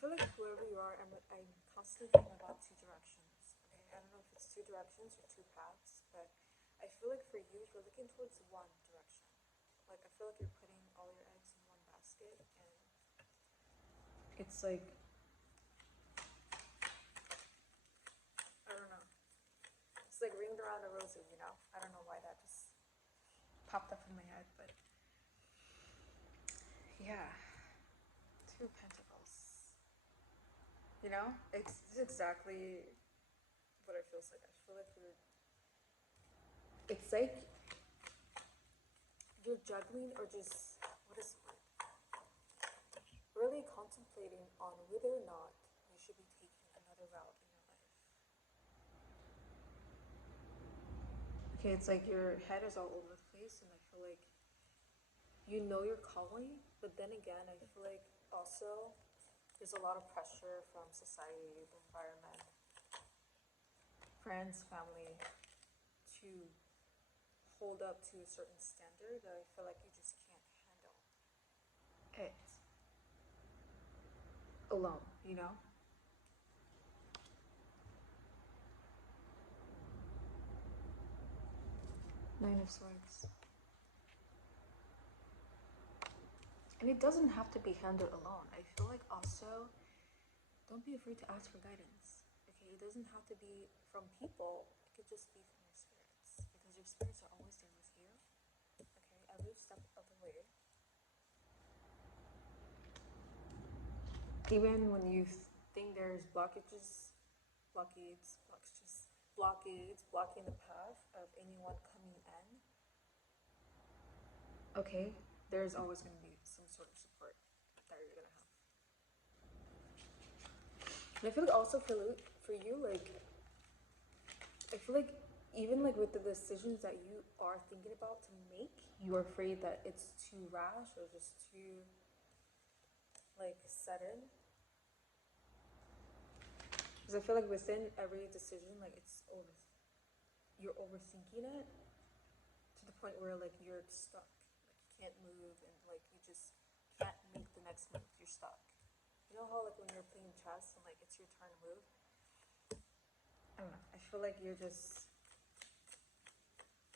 feel like whoever you are, I'm constantly thinking about two directions. Okay, I don't know if it's two directions or two paths, but I feel like for you, you're looking towards one direction. Like I feel like you're putting all your eggs in one basket, and it's like I don't know. It's like ringed around a rosy, you know. I don't know why that just popped up in my head, but yeah, two pentacles. You know, it's exactly what it feels like. I feel like you're. It's like you're juggling or just what is the word? Really contemplating on whether or not you should be taking another route in your life. Okay, it's like your head is all over the place, and I feel like you know your calling, but then again, I feel like also there's a lot of pressure from society, the environment, friends, family to hold up to a certain standard that I feel like you just can't handle it alone, you know? Nine of Swords. And it doesn't have to be handled alone. I feel like also, don't be afraid to ask for guidance. Okay, it doesn't have to be from people, it could just be from your spirits. Because your spirits are always there with you. Okay, every step of the way. Even when you think there's blockades blocking the path of anyone coming in, okay, there's always going to be some sort of support that you're going to have. And I feel like also for you, like, I feel like even like with the decisions that you are thinking about to make, you're afraid that it's too rash or just too like sudden. Because I feel like within every decision, like you're overthinking it to the point where like you're stuck, like you can't move and like you just can't make the next move. You're stuck. You know how like when you're playing chess and like it's your turn to move. I don't know. I feel like you're just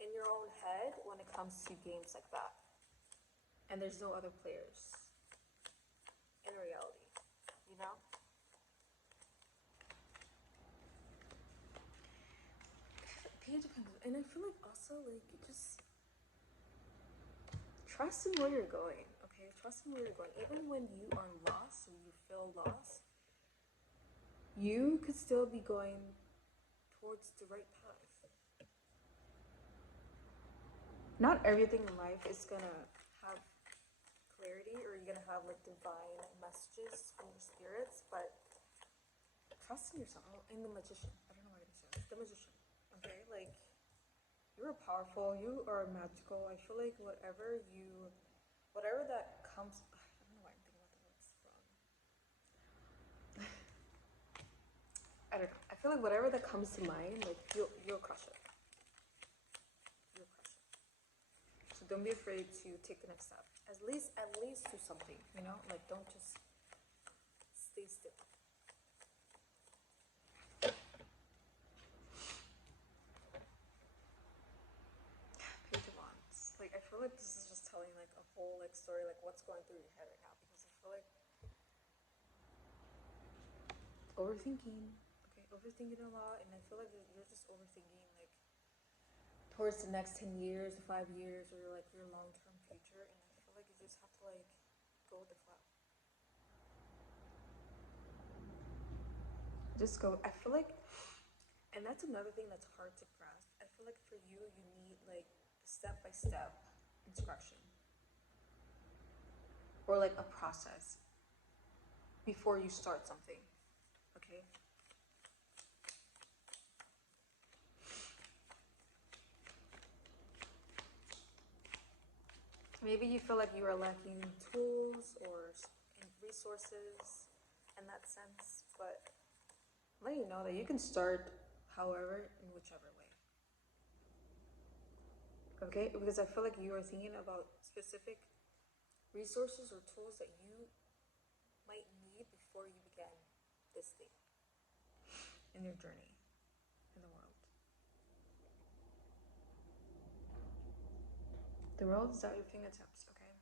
in your own head when it comes to games like that, and there's no other players in reality. You know. Page of Pentacles, and I feel like also like you just trust in where you're going. Okay, trust in where you're going. Even when you are lost or you feel lost, you could still be going towards the right path. Not everything in life is gonna have clarity or you're gonna have like divine messages from your spirits, but trust in yourself. Oh, in the magician. I don't know why I didn't say it. The magician. Okay, like you're powerful, you are magical. I feel like whatever that comes, I don't know why I'm thinking about the words wrong. I don't know. I feel like whatever that comes to mind, like you'll crush it. You'll crush it. So don't be afraid to take the next step. At least do something. You know, like don't just stay still. Page of Wands. Like I feel like this is just telling like a whole like story, like what's going through your head right now. Because I feel like overthinking. Okay, overthinking a lot, and I feel like you're just overthinking like towards the next 10 years, 5 years, or like your long-term future. And I feel like you just have to like go with the flow. Just go. I feel like, and that's another thing that's hard to grasp. I feel like for you, you need like step-by-step instruction or like a process before you start something. Okay. Maybe you feel like you are lacking tools or resources in that sense, but let you know that you can start however in whichever way. Okay, because I feel like you are thinking about specific resources or tools that you might need before you began this thing in your journey in the world. The world is at your fingertips, okay?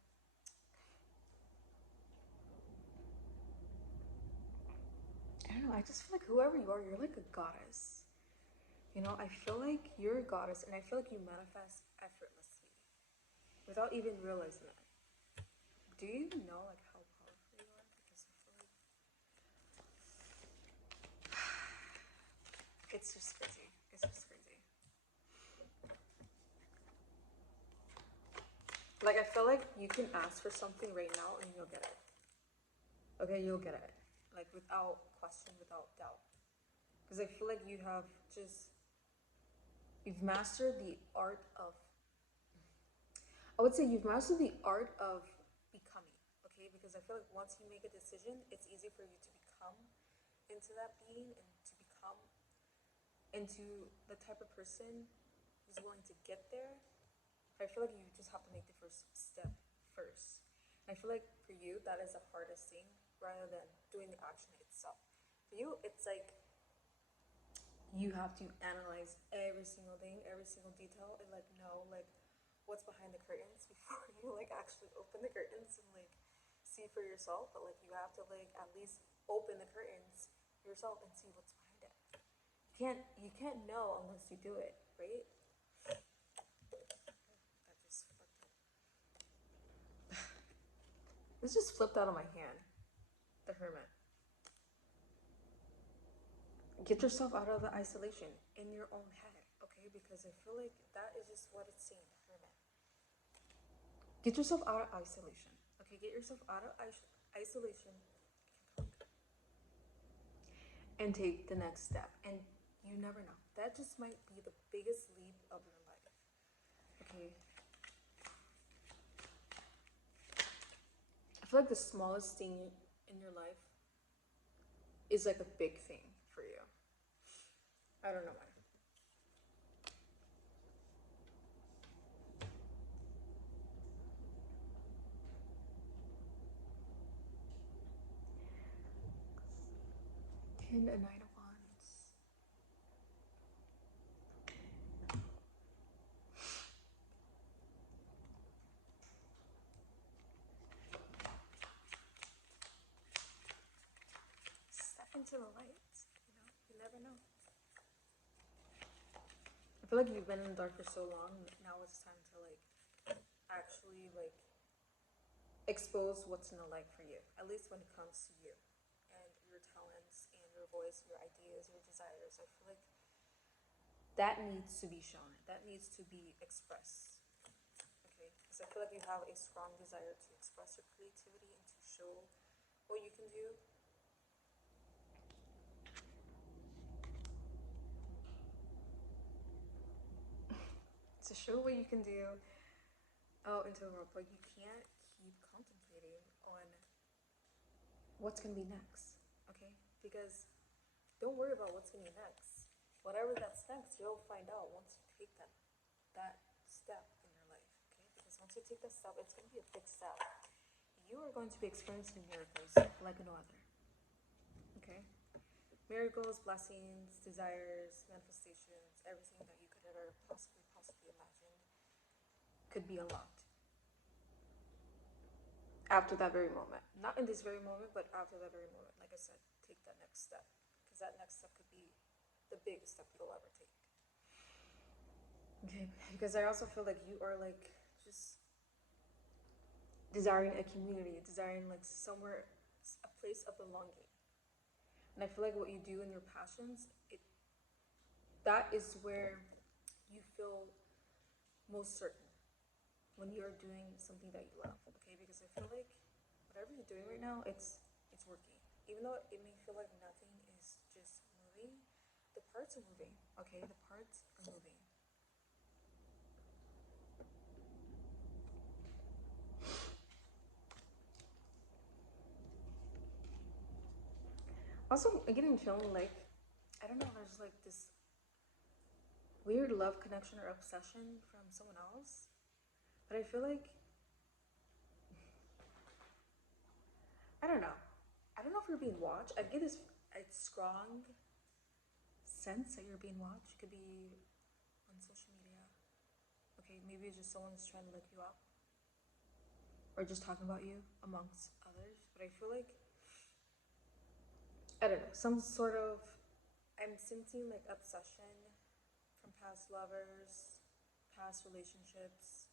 I don't know, I just feel like whoever you are, you're like a goddess. You know, I feel like you're a goddess, and I feel like you manifest effortlessly without even realizing it. Do you even know like how powerful you are? Because I feel like it's just crazy. It's just crazy. Like, I feel like you can ask for something right now and you'll get it. Okay, you'll get it. Like, without question, without doubt. Because I feel like you have just, you've mastered the art of, I would say you've mastered the art of becoming. Okay, because I feel like once you make a decision, it's easy for you to become into that being and to become into the type of person who's willing to get there. I feel like you just have to make the first step first. And I feel like for you, that is the hardest thing rather than doing the action itself. For you, it's like you have to analyze every single thing, every single detail, and like know like what's behind the curtains before you like actually open the curtains and like see for yourself. But like you have to like at least open the curtains yourself and see what's behind it. You can't know unless you do it, right? That just flipped. This just flipped out of my hand. The Hermit. Get yourself out of the isolation in your own head, okay? Because I feel like that is just what it's saying, the Hermit. Get yourself out of isolation, okay? Get yourself out of isolation and take the next step. And you never know. That just might be the biggest leap of your life, okay? I feel like the smallest thing in your life is like a big thing for you. I don't know why. King and Knight of Wands. Step into the light. You never know. I feel like you've been in the dark for so long. Now it's time to like actually like expose what's in the light for you. At least when it comes to you and your talents and your voice, your ideas, your desires. I feel like that needs to be shown. That needs to be expressed. Okay, because I feel like you have a strong desire to express your creativity and to show what you can do. To show what you can do out into the world, but you can't keep contemplating on what's gonna be next, okay? Because don't worry about what's gonna be next. Whatever that's next, you'll find out once you take that step in your life, okay? Because once you take that step, it's gonna be a big step. You are going to be experiencing miracles like no other, okay? Miracles, blessings, desires, manifestations, everything that you could ever possibly imagine could be unlocked after that very moment. Not in this very moment, but after that very moment. Like I said, take that next step. Because that next step could be the biggest step you'll ever take. Okay, because I also feel like you are like just desiring a community, desiring like somewhere, a place of belonging. And I feel like what you do in your passions, that is where you feel most certain when you're doing something that you love. Okay, because I feel like whatever you're doing right now, it's working. Even though it may feel like nothing is just moving, the parts are moving. Okay, the parts are moving. Also, I'm getting feeling like, I don't know, there's like this weird love connection or obsession from someone else. But I feel like, I don't know. don't know if you're being watched. I get this strong sense that you're being watched. It could be on social media. Okay, maybe it's just someone's trying to look you up or just talking about you amongst others. But I feel like, I don't know, some sort of, I'm sensing like obsession from past lovers, past relationships.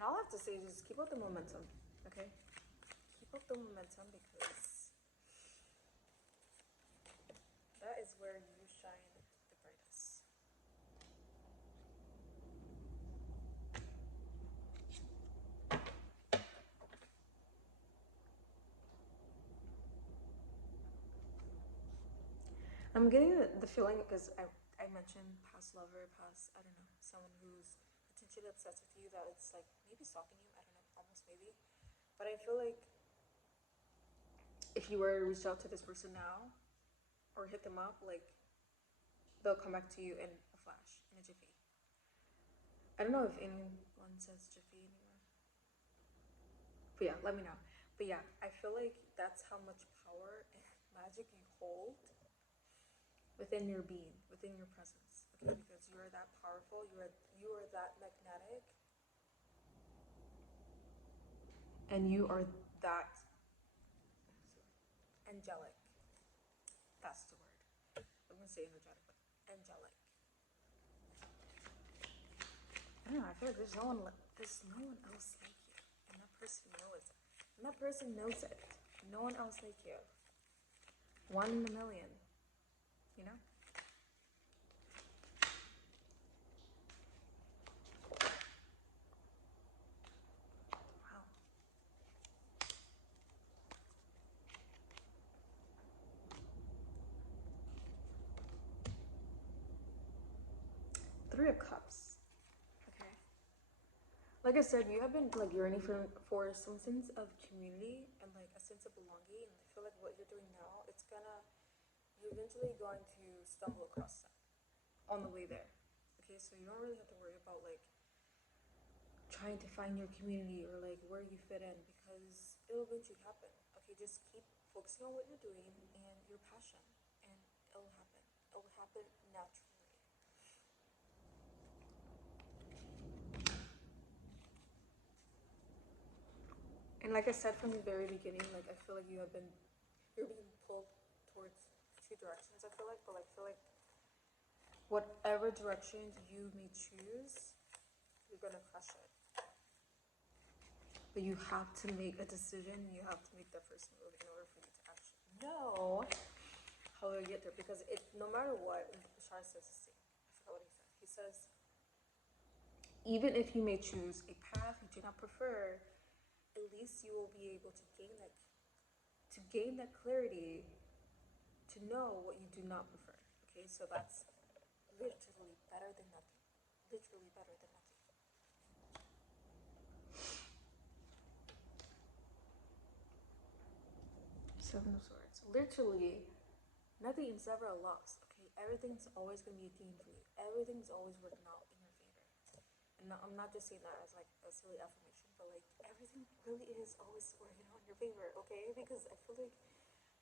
And all I have to say is just keep up the momentum, okay? Keep up the momentum because that is where you shine the brightest. I'm getting the feeling because I mentioned past lover, past, I don't know, someone who's potentially obsessed with you that it's like maybe stalking you, I don't know, almost maybe. But I feel like if you were to reach out to this person now or hit them up, like they'll come back to you in a flash, in a jiffy. I don't know if anyone says jiffy anymore. But yeah, let me know. But yeah, I feel like that's how much power and magic you hold within your being, within your presence. Okay, because you are that powerful, you are that magnetic, and you are that angelic. That's the word. I'm gonna say energetic, but angelic. I don't know. I feel like there's no one else like you, and that person knows it. And that person knows it. No one else like you. One in a million. You know. Wow. Three of Cups. Okay. Like I said, you have been like yearning for some sense of community and like a sense of belonging. And I feel like what you're doing now, you're eventually going to stumble across that on the way there. Okay, so you don't really have to worry about like trying to find your community or like where you fit in because it'll eventually happen. Okay, just keep focusing on what you're doing and your passion, and it'll happen. It'll happen naturally. And like I said from the very beginning, like I feel like you're being pulled towards two directions. I feel like, but I feel like whatever direction you may choose, you're gonna crush it. But you have to make a decision. You have to make the first move in order for you to actually know how to get there. Because no matter what, Bashar says the same. I forgot what he said. He says, even if you may choose a path you do not prefer, at least you will be able to gain that clarity to know what you do not prefer. Okay, so that's literally better than nothing. Literally better than nothing. Seven of Swords. Literally, nothing is ever a loss. Okay, everything's always gonna be a gain for you. Everything's always working out in your favor. And I'm not just saying that as like a silly affirmation, but like everything really is always working out in your favor. Okay, because I feel like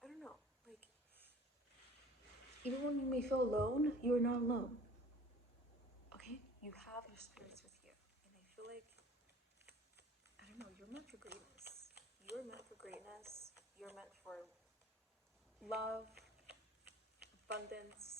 I don't know, like even when you may feel alone, you are not alone. Okay, you have your spirits with you, and I feel like I don't know, you're meant for greatness. You're meant for greatness. You're meant for love, abundance,